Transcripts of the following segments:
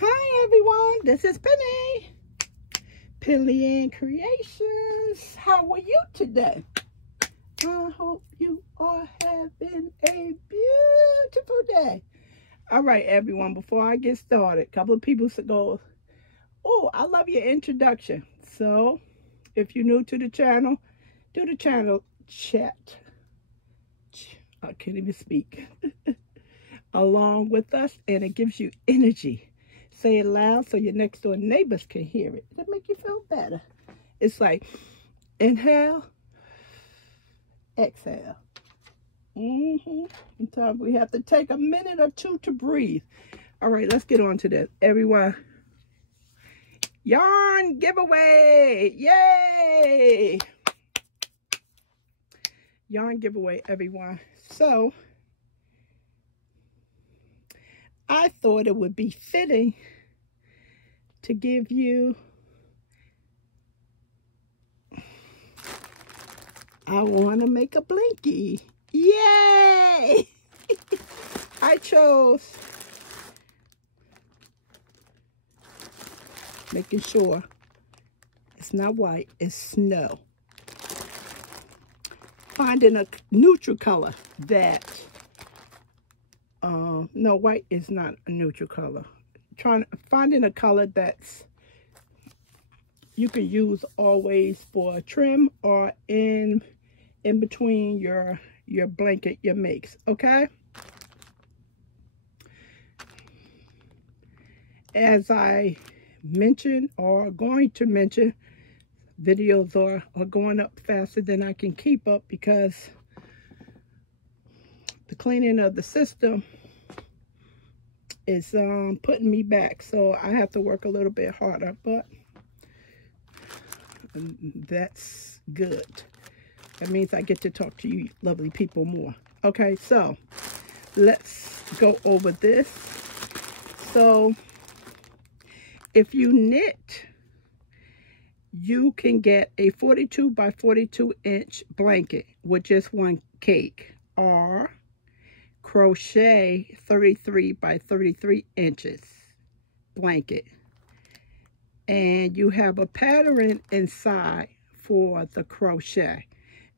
Hi everyone, this is Penny. Penley-Ann Creations. How are you today? I hope you are having a beautiful day. All right, everyone, before I get started, a couple of people go, oh, I love your introduction. So, if you're new to the channel, do the channel chat. I can't even speak. Along with us, and it gives you energy. Say it loud so your next door neighbors can hear it. It'll make you feel better. It's like, inhale, exhale. Sometimes we have to take a minute or two to breathe. All right, let's get on to this. Everyone, yarn giveaway. Yay! Yarn giveaway, everyone. So, I thought it would be fitting to give you, I want to make a blinky. Yay! I chose, making sure it's not white, it's snow. Finding a neutral color that, no, white is not a neutral color. Finding a color that's you can use always for trim or in between your blanket, your makes, okay? As I mentioned or going to mention, videos are going up faster than I can keep up because the cleaning of the system is putting me back, so I have to work a little bit harder, but that's good. That means I get to talk to you lovely people more. Okay, so let's go over this. So if you knit, you can get a 42 by 42 inch blanket with just one cake, or crochet 33 by 33 inches blanket, and you have a pattern inside for the crochet.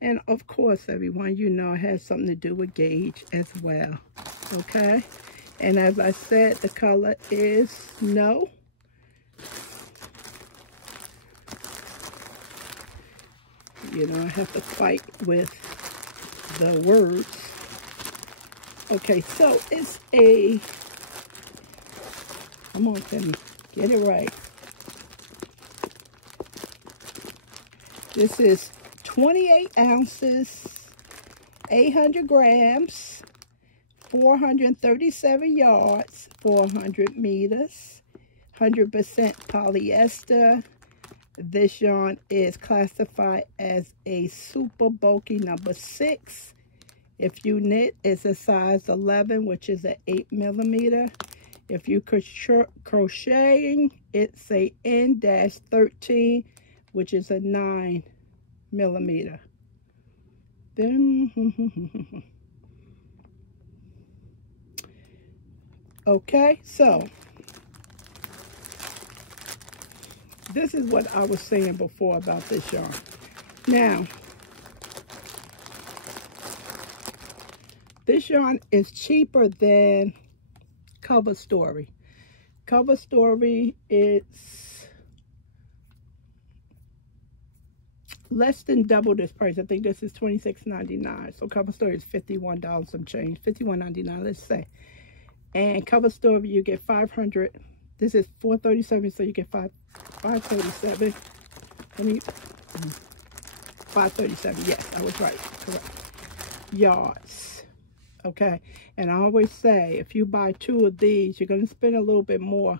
And of course, everyone, you know, it has something to do with gauge as well. Okay, and as I said, the color is snow. You know, I have to fight with the words. Okay, so it's a, come on, Penny, get it right. This is 28 ounces, 800 grams, 437 yards, 400 meters, 100% polyester. This yarn is classified as a super bulky number 6. If you knit, it's a size 11, which is an 8 millimeter. If you crocheting, it's a N-13, which is a 9 millimeter. Then, okay, so this is what I was saying before about this yarn. Now, this yarn is cheaper than Cover Story. Cover Story is less than double this price. I think this is $26.99. So Cover Story is $51 some change, $51.99, let's say. And Cover Story, you get 500. This is $437, so you get 537. 537. Yes, I was right. Correct. Yards. Okay, and I always say, if you buy 2 of these, you're going to spend a little bit more,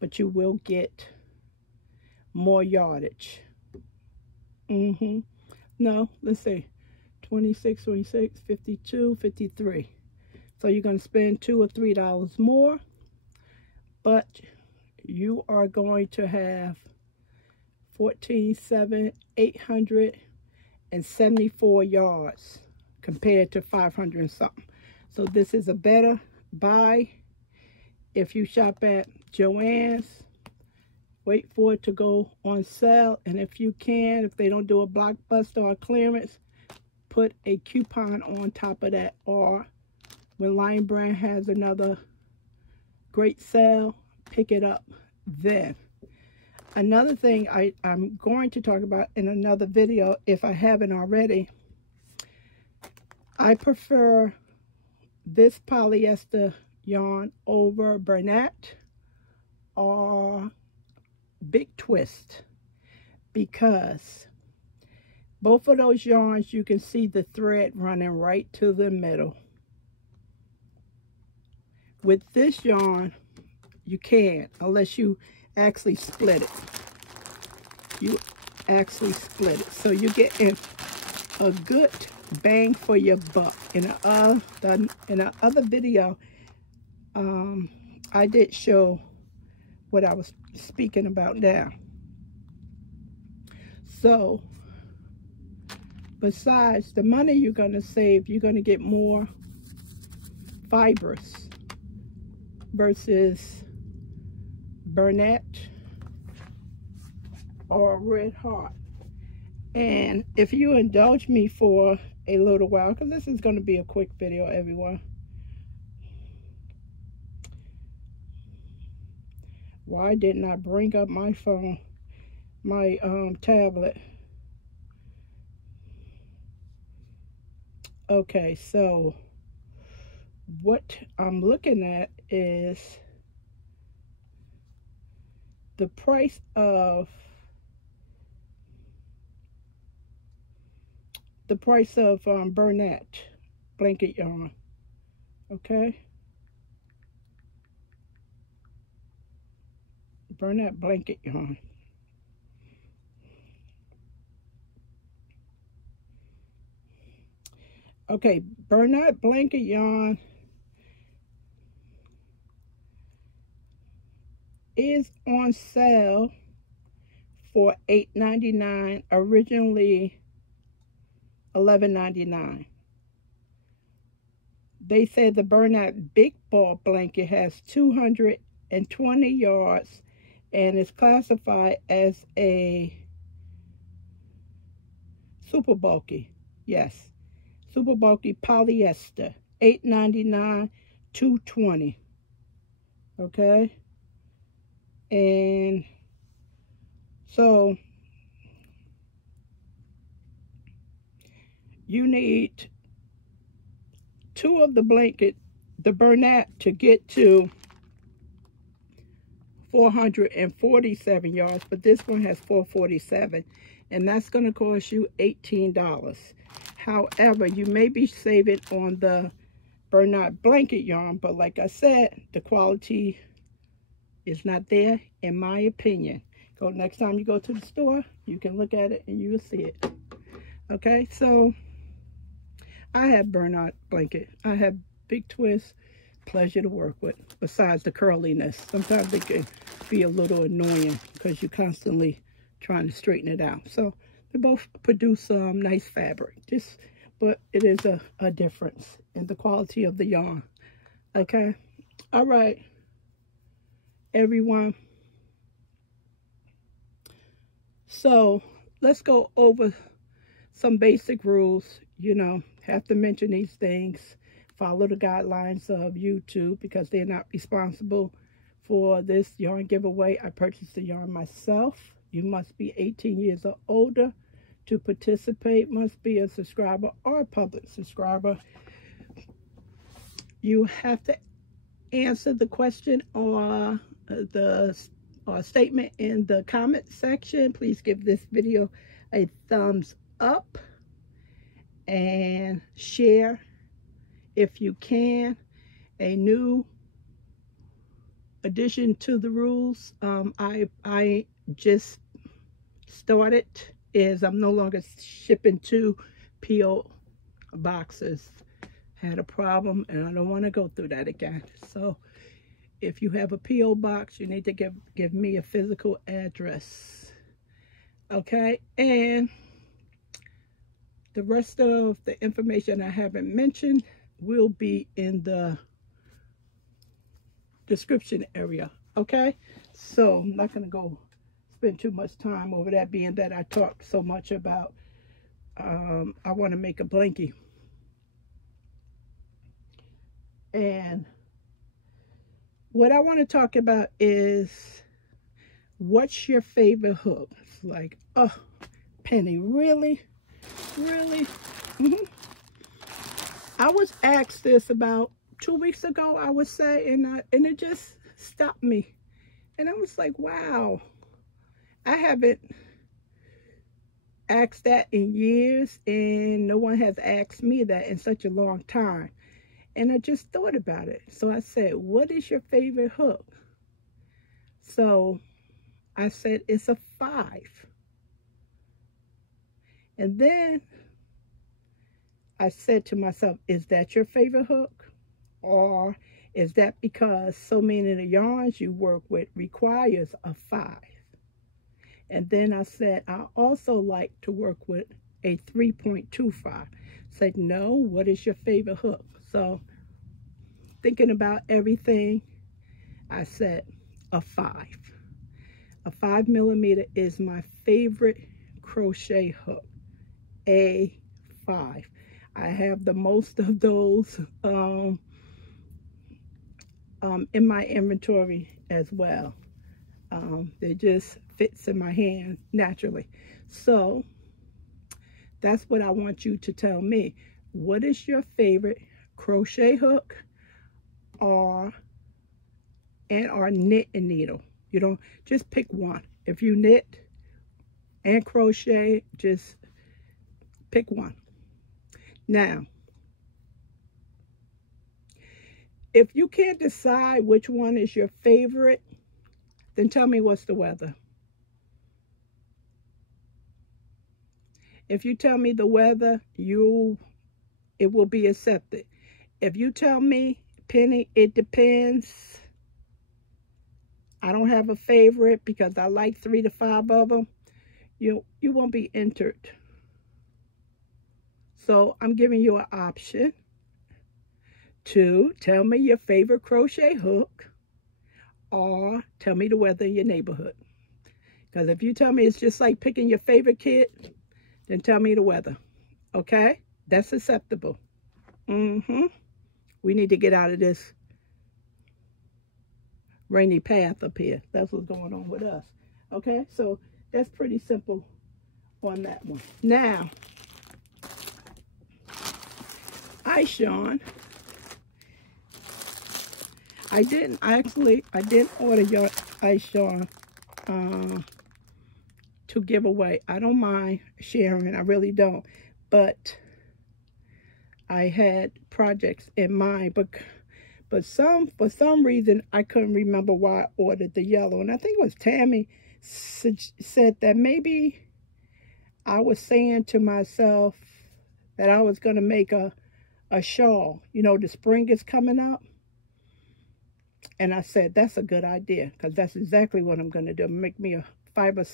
but you will get more yardage. No, let's see, 26, 26, 52, 53. So you're going to spend $2 or $3 more, but you are going to have 874 yards compared to 500 and something. So this is a better buy if you shop at Joann's. Wait for it to go on sale. And if you can, if they don't do a blockbuster or clearance, put a coupon on top of that. Or when Lion Brand has another great sale, pick it up then. Another thing I'm going to talk about in another video, if I haven't already, I prefer this polyester yarn over Bernat or Big Twist, because both of those yarns, you can see the thread running right to the middle. With this yarn, you can't, unless you actually split it. You actually split it. So you're getting a good bang for your buck. In the other video, I did show what I was speaking about now. So, besides the money you're going to save, you're going to get more fibers versus Bernat or Red Heart. And if you indulge me for a little while, because this is going to be a quick video, everyone. Why didn't I bring up my phone, my tablet? Okay, so what I'm looking at is the price of Bernat blanket yarn. Okay, Bernat blanket yarn. Okay, Bernat blanket yarn is on sale for $8.99, originally $11.99. They said the Bernat Big Ball blanket has 220 yards and is classified as a super bulky. Yes, super bulky polyester. $8.99, 220. Okay, and so you need two of the blanket, the Bernat, to get to 447 yards, but this one has 447, and that's going to cost you $18. However, you may be saving on the Bernat blanket yarn, but like I said, the quality is not there, in my opinion. Next time you go to the store, you can look at it and you will see it. Okay, so I have Bernat blanket. I have Big Twist. Pleasure to work with, besides the curliness. Sometimes they can be a little annoying because you're constantly trying to straighten it out. So they both produce nice fabric, but it is a difference in the quality of the yarn. Okay, all right, everyone. So let's go over some basic rules. You know, have to mention these things. Follow the guidelines of YouTube, because they're not responsible for this yarn giveaway. I purchased the yarn myself. You must be 18 years or older to participate. Must be a subscriber or a public subscriber. You have to answer the question or the statement in the comment section. Please give this video a thumbs up and share if you can. A new addition to the rules I just started is I'm no longer shipping 2 PO boxes. Had a problem and I don't want to go through that again. So if you have a PO box, you need to give me a physical address. Okay, and the rest of the information I haven't mentioned will be in the description area Okay, so I'm not going to go spend too much time over that, being that I talk so much about I want to make a blankie. And what I want to talk about is, what's your favorite hook? It's like, oh, Penny, really? Really? Mm-hmm. I was asked this about 2 weeks ago, I would say, and it just stopped me. And I was like, wow, I haven't asked that in years, and no one has asked me that in such a long time. And I just thought about it. So I said, what is your favorite hook? So I said, it's a 5. And then I said to myself, is that your favorite hook? Or is that because so many of the yarns you work with requires a 5? And then I said, I also like to work with a 3.25. Said, no, what is your favorite hook? So thinking about everything, I said a 5. A 5mm is my favorite crochet hook, a 5. I have the most of those in my inventory as well. They just fits in my hand naturally. So that's what I want you to tell me. What is your favorite crochet hook or knit and needle? You know, just pick one. If you knit and crochet, just pick one. Now, if you can't decide which one is your favorite, then tell me what's the weather. If you tell me the weather, it will be accepted. If you tell me, Penny, it depends, I don't have a favorite because I like 3 to 5 of them, you won't be entered. So I'm giving you an option to tell me your favorite crochet hook or tell me the weather in your neighborhood. Because if you tell me it's just like picking your favorite kid, then tell me the weather. Okay? That's acceptable. We need to get out of this rainy path up here. That's what's going on with us. Okay? So that's pretty simple on that one. Now, ice yarn. I didn't order your ice yarn to give away. I don't mind sharing, I really don't. But I had projects in mind, but for some reason I couldn't remember why I ordered the yellow. And I think it was Tammy said that maybe I was saying to myself that I was going to make a shawl. You know, the spring is coming up. And I said, that's a good idea, because that's exactly what I'm going to do. Make me a fiber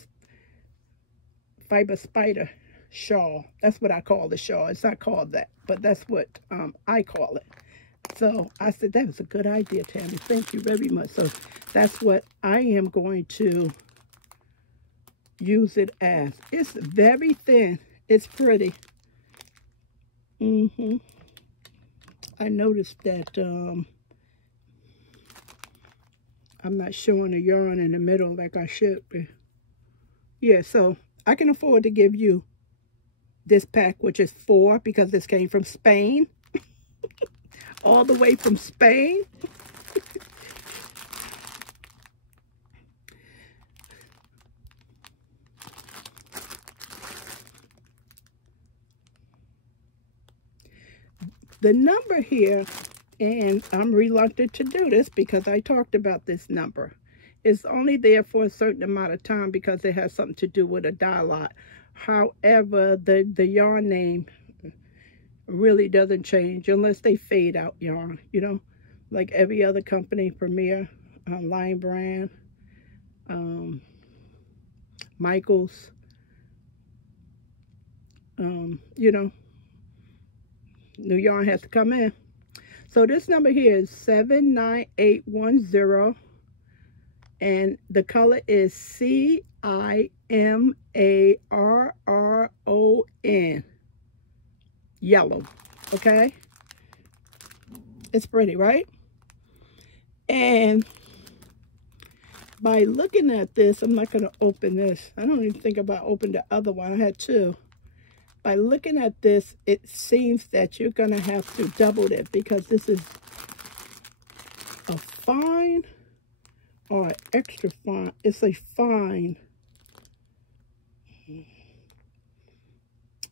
spider shawl. That's what I call the shawl. It's not called that, but that's what I call it. So I said, that was a good idea, Tammy. Thank you very much. So that's what I am going to use it as. It's very thin. It's pretty. I noticed that I'm not showing the yarn in the middle like I should be. Yeah, so I can afford to give you this pack, which is 4, because this came from Spain. All the way from Spain. The number here, and I'm reluctant to do this because I talked about this number. It's only there for a certain amount of time because it has something to do with a dye lot. However, the yarn name really doesn't change unless they fade out yarn, you know, like every other company, Premier, Line Brand, Michaels, you know, new yarn has to come in. So this number here is 79810 And the color is CIMARRON. Yellow. Okay? It's pretty, right? And by looking at this, I'm not going to open this. I don't even think about opening the other one. I had two. By looking at this, it seems that you're going to have to double it, because this is a fine or extra fine. It's a fine.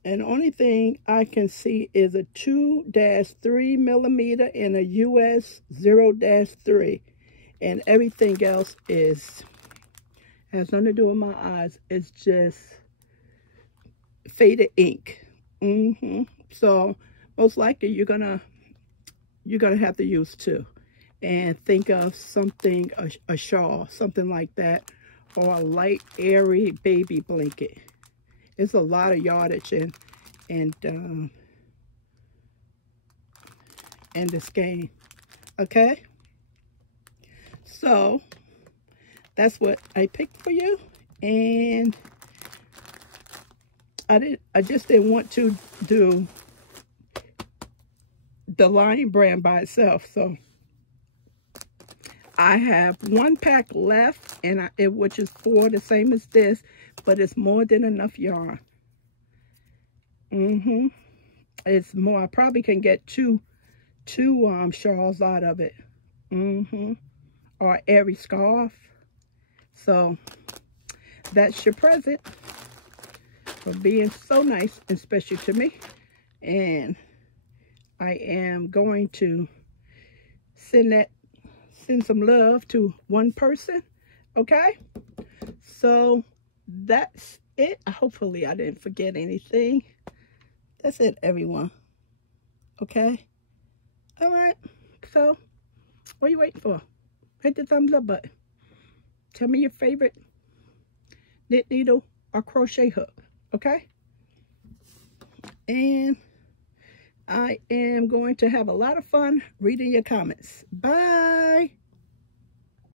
And the only thing I can see is a 2-3 millimeter and a US 0-3. And everything else has nothing to do with my eyes. It's just faded ink. So most likely you're gonna have to use two. And think of something, a shawl, something like that, or a light, airy baby blanket. It's a lot of yardage and this game. Okay? So that's what I picked for you. And I just didn't want to do the Lion brand by itself. So I have one pack left, and which is 4, the same as this, but it's more than enough yarn. It's more. I probably can get two shawls out of it. Or airy scarf. So that's your present for being so nice and special to me. And I am going to send some love to one person. Okay? So that's it. Hopefully I didn't forget anything. That's it, everyone. Okay? All right. So what are you waiting for? Hit the thumbs up button. Tell me your favorite knit needle or crochet hook. Okay? And I am going to have a lot of fun reading your comments. Bye.